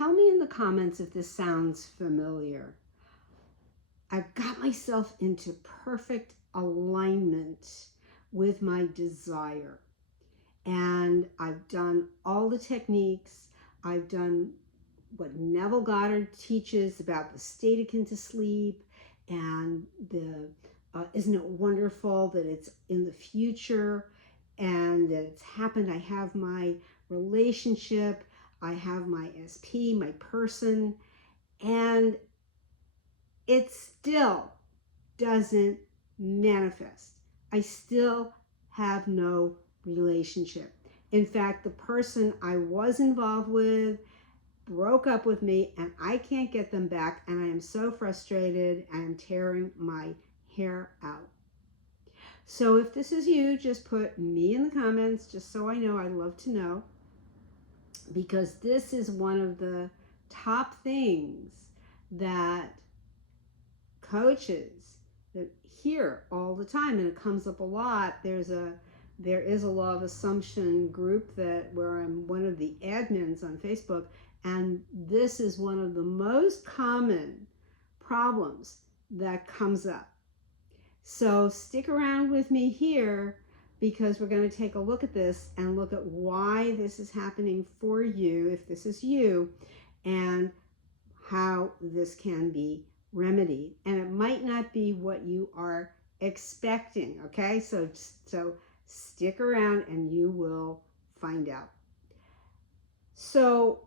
tell me in the comments if this sounds familiar. I've got myself into perfect alignment with my desire. And I've done all the techniques. I've done what Neville Goddard teaches about the state akin to sleep, and the isn't it wonderful that it's in the future and that it's happened. I have my relationship, I have my SP, my person, and it still doesn't manifest. I still have no relationship. In fact, the person I was involved with broke up with me, and I can't get them back, and I am so frustrated. I am tearing my hair out. So if this is you, just put me in the comments, just so I know. I'd love to know, because this is one of the top things that coaches that hear all the time, and it comes up a lot. There is a law of assumption group where I'm one of the admins on Facebook, and this is one of the most common problems that comes up. So stick around with me here, because we're going to take a look at this and look at why this is happening for you, if this is you, and how this can be remedied. And it might not be what you are expecting, okay? So stick around and you will find out. So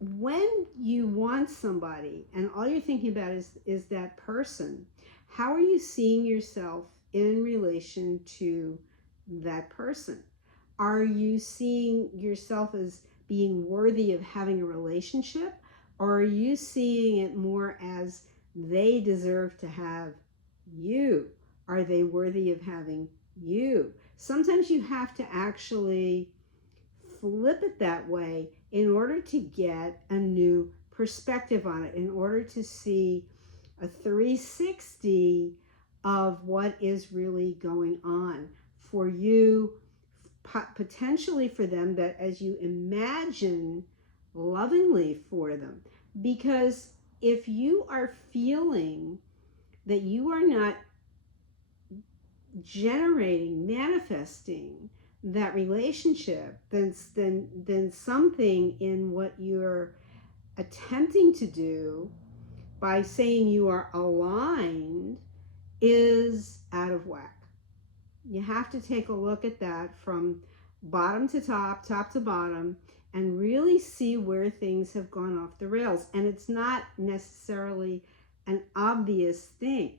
when you want somebody and all you're thinking about is that person, how are you seeing yourself in relation to that person? Are you seeing yourself as being worthy of having a relationship, or are you seeing it more as they deserve to have you? Are they worthy of having you? Sometimes you have to actually flip it that way in order to get a new perspective on it, in order to see a 360 of what is really going on for you, potentially for them, that as you imagine lovingly for them. Because if you are feeling that you are not generating, manifesting that relationship, then something in what you're attempting to do by saying you are aligned is out of whack. You have to take a look at that from bottom to top, top to bottom, and really see where things have gone off the rails. And it's not necessarily an obvious thing,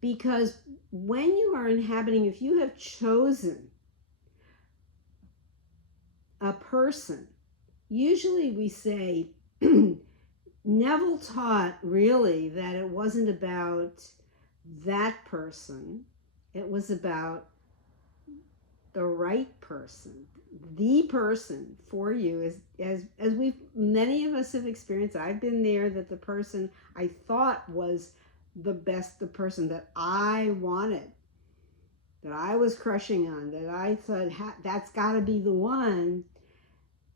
because when you are inhabiting, if you have chosen a person, usually we say, Neville taught really that it wasn't about that person, it was about the right person, the person for you. As many of us have experienced, I've been there, that the person I thought was the person that I wanted, that I was crushing on, that I thought that's got to be the one.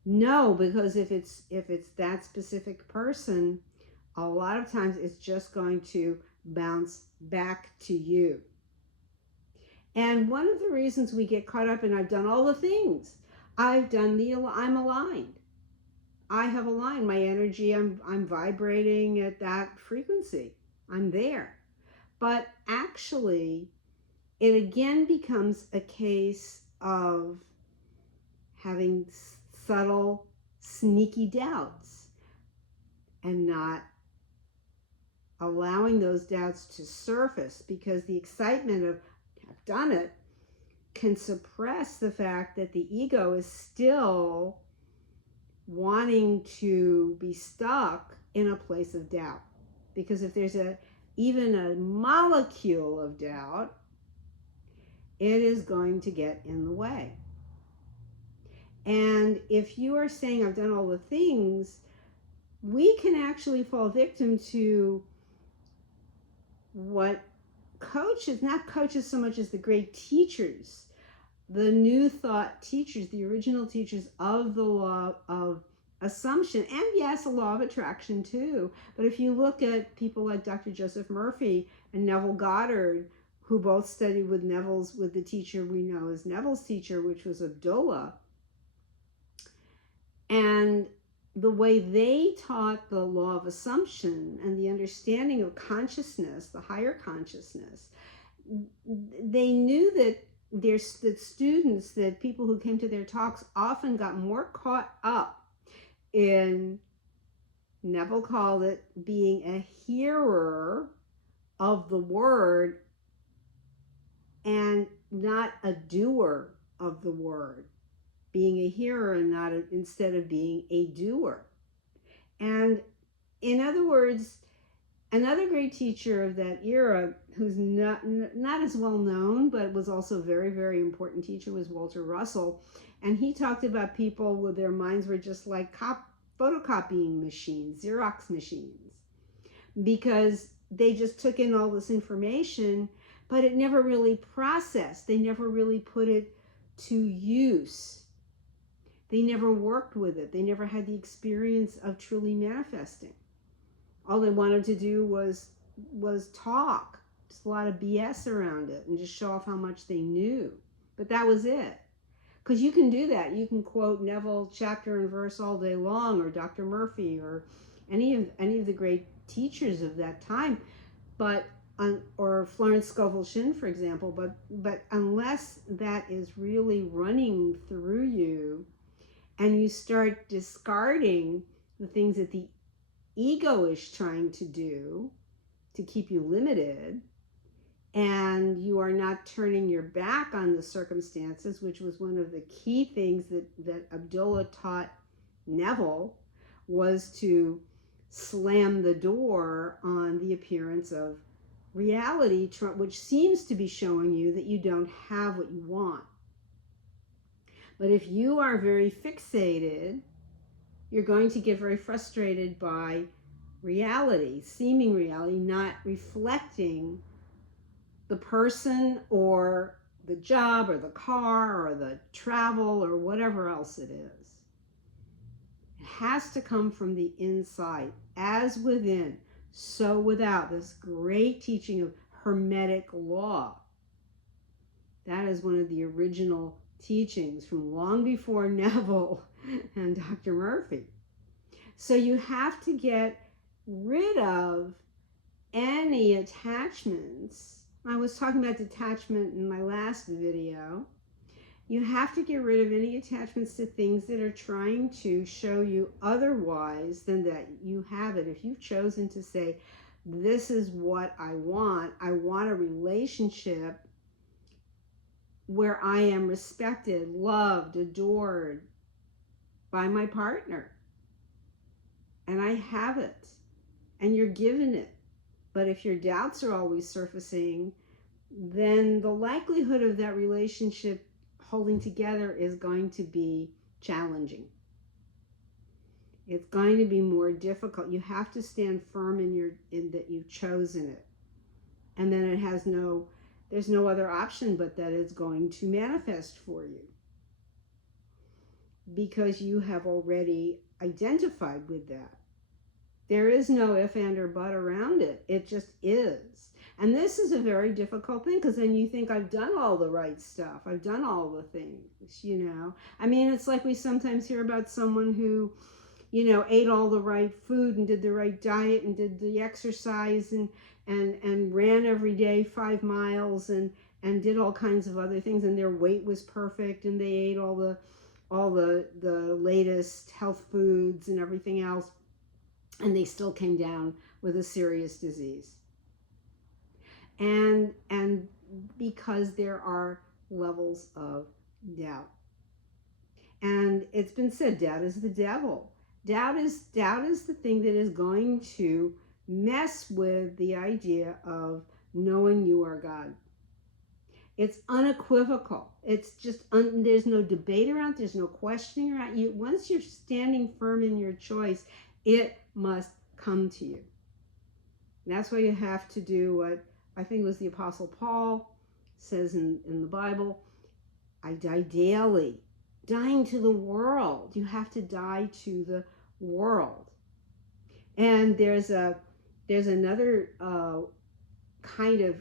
No, because if it's that specific person, a lot of times it's just going to bounce back to you. And one of the reasons we get caught up in, I've done all the things. I'm aligned. I have aligned my energy. I'm vibrating at that frequency. I'm there. But actually, it again becomes a case of having subtle, sneaky doubts and not allowing those doubts to surface, because the excitement of I've done it can suppress the fact that the ego is still wanting to be stuck in a place of doubt. Because if there's even a molecule of doubt, it is going to get in the way. And if you are saying, I've done all the things, we can actually fall victim to what coaches, not coaches so much as the great teachers, the new thought teachers, the original teachers of the law of assumption, and yes, a law of attraction too. But if you look at people like Dr. Joseph Murphy and Neville Goddard, who both studied with the teacher we know as Neville's teacher, which was Abdullah, and the way they taught the law of assumption and the understanding of consciousness, the higher consciousness, they knew that that students, that people who came to their talks often got more caught up in, Neville called it, being a hearer of the word and not a doer of the word. Being a hearer and not instead of being a doer. And in other words, another great teacher of that era, who's not as well known, but was also a very, very important teacher, was Walter Russell. And he talked about people with their minds were just like photocopying machines, Xerox machines, because they just took in all this information, but it never really processed. They never really put it to use. They never worked with it. They never had the experience of truly manifesting. All they wanted to do was talk, just a lot of BS around it, and just show off how much they knew. But that was it. Because you can do that. You can quote Neville chapter and verse all day long, or Dr. Murphy, or any of the great teachers of that time, but or Florence Scovel Shinn, for example. But unless that is really running through you, and you start discarding the things that the ego is trying to do to keep you limited, and you are not turning your back on the circumstances, which was one of the key things that Abdullah taught Neville, was to slam the door on the appearance of reality, which seems to be showing you that you don't have what you want. But if you are very fixated, you're going to get very frustrated by reality, seeming reality, not reflecting the person or the job or the car or the travel or whatever else it is. It has to come from the inside, as within, so without. This great teaching of Hermetic law. That is one of the original teachings from long before Neville and Dr. Murphy. So you have to get rid of any attachments. I was talking about detachment in my last video. You have to get rid of any attachments to things that are trying to show you otherwise than that you have it. If you've chosen to say, this is what I want a relationship where I am respected, loved, adored by my partner. And I have it. And you're given it. But if your doubts are always surfacing, then the likelihood of that relationship holding together is going to be challenging. It's going to be more difficult. You have to stand firm in that you've chosen it. And then there's no other option but that it's going to manifest for you. Because you have already identified with that. There is no if, and, or but around it. It just is. And this is a very difficult thing, because then you think, I've done all the right stuff. I've done all the things, you know. I mean, it's like we sometimes hear about someone who, you know, ate all the right food and did the right diet and did the exercise and ran every day 5 miles and did all kinds of other things, and their weight was perfect, and they ate all the latest health foods and everything else, and they still came down with a serious disease. And because there are levels of doubt. And it's been said, doubt is the devil. Doubt is the thing that is going to mess with the idea of knowing you are God. It's unequivocal. It's just, there's no debate around it. There's no questioning around you. Once you're standing firm in your choice, it must come to you. And that's why you have to do what I think it was the Apostle Paul says in the Bible, I die daily dying to the world. You have to die to the world. And there's another kind of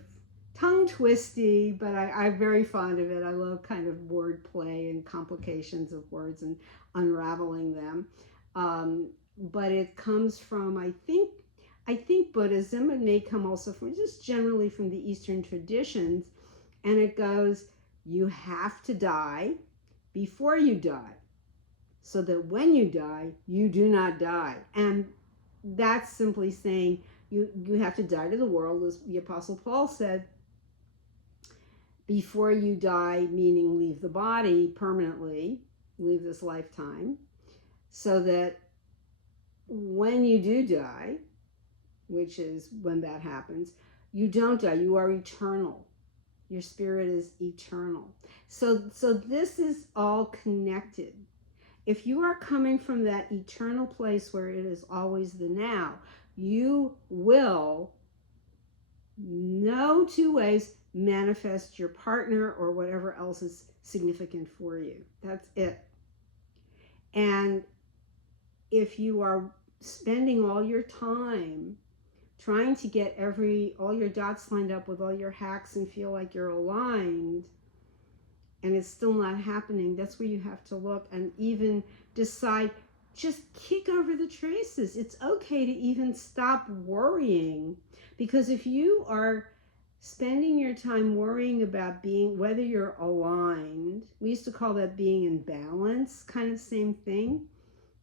tongue twisty, but I'm very fond of it. I love kind of word play and complications of words and unraveling them. But it comes from, I think Buddhism. It may come also from just generally from the Eastern traditions. And it goes, you have to die before you die, so that when you die, you do not die. And that's simply saying you have to die to the world, as the Apostle Paul said, before you die, meaning leave the body permanently, leave this lifetime, so that when you do die, which is when that happens, you don't die. You are eternal. Your spirit is eternal. So this is all connected. If you are coming from that eternal place where it is always the now, you will, no two ways, manifest your partner or whatever else is significant for you. That's it. And if you are spending all your time trying to get all your dots lined up with all your hacks and feel like you're aligned, and it's still not happening, that's where you have to look and even decide, just kick over the traces. It's okay to even stop worrying, because if you are spending your time worrying about whether you're aligned, we used to call that being in balance, kind of same thing,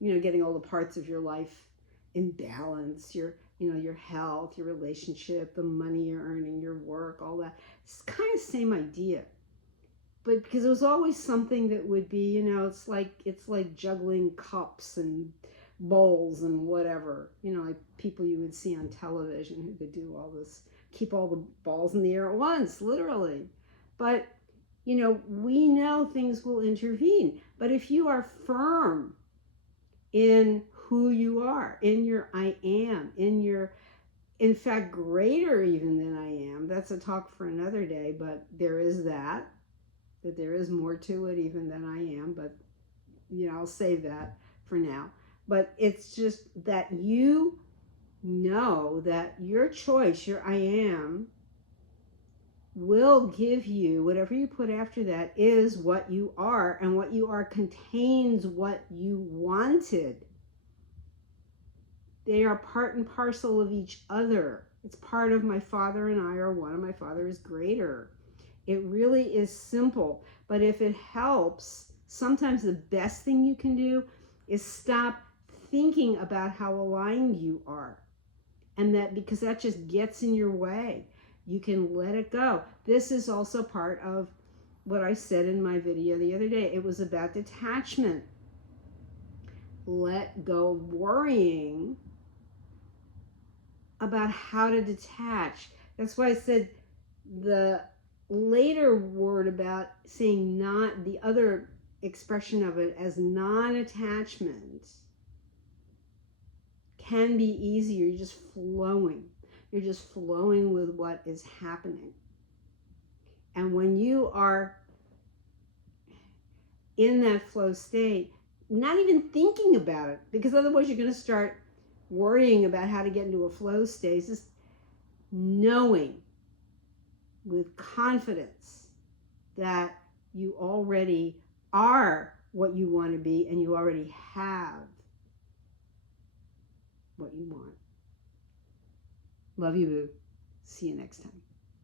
getting all the parts of your life in balance, your health, your relationship, the money you're earning, your work, all that. It's kind of the same idea. But because it was always something that would be, it's like juggling cups and bowls and whatever, like people you would see on television who could do all this, keep all the balls in the air at once, literally. But, we know things will intervene. But if you are firm in who you are, in your I am, in fact, greater even than I am, that's a talk for another day, but there is that there is more to it even than I am, but I'll save that for now. But it's just that you know that your choice, your I am, will give you whatever you put after that is what you are, and what you are contains what you wanted. They are part and parcel of each other. It's part of my Father and I are one, and my Father is greater. It really is simple, but if it helps, sometimes the best thing you can do is stop thinking about how aligned you are. And that, because that just gets in your way, you can let it go. This is also part of what I said in my video the other day. It was about detachment. Let go of worrying about how to detach. That's why I said the later word about saying not, the other expression of it as non-attachment, can be easier. You're just flowing. You're just flowing with what is happening. And when you are in that flow state, not even thinking about it, because otherwise you're going to start worrying about how to get into a flow state, just knowing with confidence that you already are what you want to be, and you already have what you want. Love you, boo. See you next time.